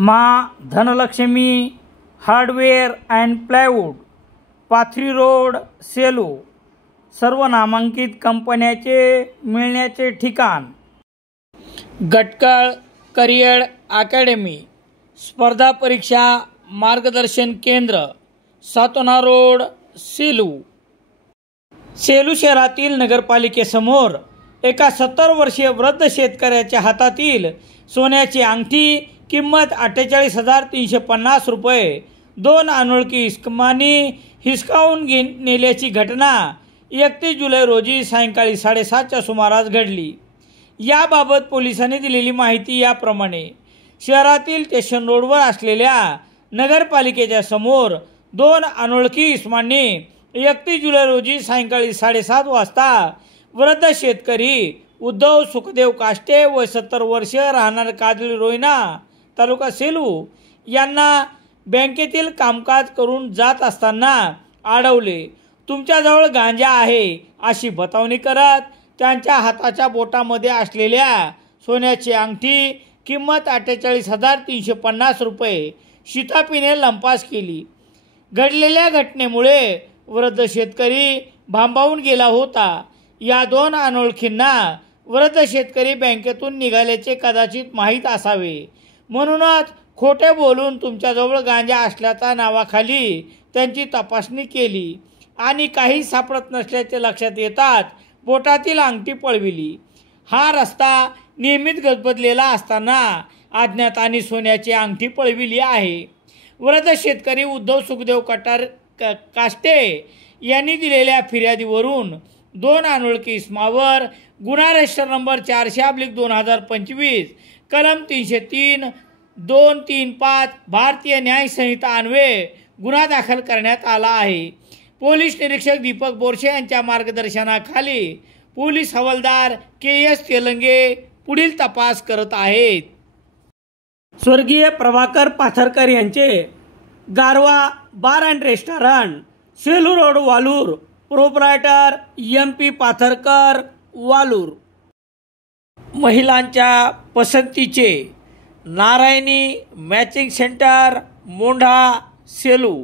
माँ Dhanlaxmi hardware and plywood, Pathri road, Selu, सर्व नामांकित कंपन्याचे मिळण्याचे ठिकाण. गटकळ करियर अकॅडमी, स्पर्धा परीक्षा मार्गदर्शन केंद्र, सातोना रोड, सेलू. सेलू शहरातील नगरपालिकेसमोर एका 70 वर्षीय वृद्ध शेतकऱ्याच्या हातातील सोन्याची अंगठी किंमत 48,350 रुपये 2 अनोळखी इसमांनी हिसकावून नेल्याची घटना 31 जुलै रोजी सायंकाळी 7:30च्या सुमारास घडली. याबाबत पोलिसांनी दिलेली माहिती याप्रमाणे: शहरातील स्टेशन रोडवर असलेल्या नगरपालिकेच्या समोर 2 अनोळखी इसमांनी 31 जुलै रोजी सायंकाळी 7:30 वाजता वृद्ध शेतकरी उद्धव सुखदेव काष्टे व 70 वर्ष राहणार काजळी रोहिणा तालुका सेलू यांना बँकेतील कामकाज करून जात असताना अडवले. तुमच्याजवळ गांजा आहे अशी बतावणी करत त्यांच्या हाताच्या बोटामध्ये असलेल्या सोन्याची अंगठी किंमत 48,350 रुपये शिताफीने लंपास केली. घडलेल्या घटनेमुळे वृद्ध शेतकरी भांबावून गेला होता. या 2 अनोळखींना वृद्ध शेतकरी बँकेतून निघाल्याचे कदाचित माहीत असावे, म्हणूनच खोटे बोलून तुमच्याजवळ गांजा असल्याच्या नावाखाली त्यांची तपासणी केली आणि काही सापडत नसल्याचे लक्षात येताच बोटातील अंगठी पळविली. हा रस्ता नियमित गजबजलेला असताना अज्ञातांनी सोन्याची अंगठी पळविली आहे. वृद्ध शेतकरी उद्धव सुखदेव काष्टे यांनी दिलेल्या फिर्यादीवरून 2 अनोळखी इसमावर गुन्हा रजिस्टर नंबर 400/2025 कलम 303, 235 भारतीय न्याय संहिता अन्वये गुन्हा दाखल करण्यात आला आहे. पोलीस निरीक्षक दीपक बोरसे यांच्या मार्गदर्शनाखाली पोलीस हवालदार KS तेलंगे पुढील तपास करत आहेत. स्वर्गीय प्रभाकर पाथरकर यांचे Garwa bar and restaurant, Selu road, Walur. Proprietor MP Patharkar, Walur. महिलांच्या पसंतीचे नारायणी मॅचिंग सेंटर, मोंढा, सेलू.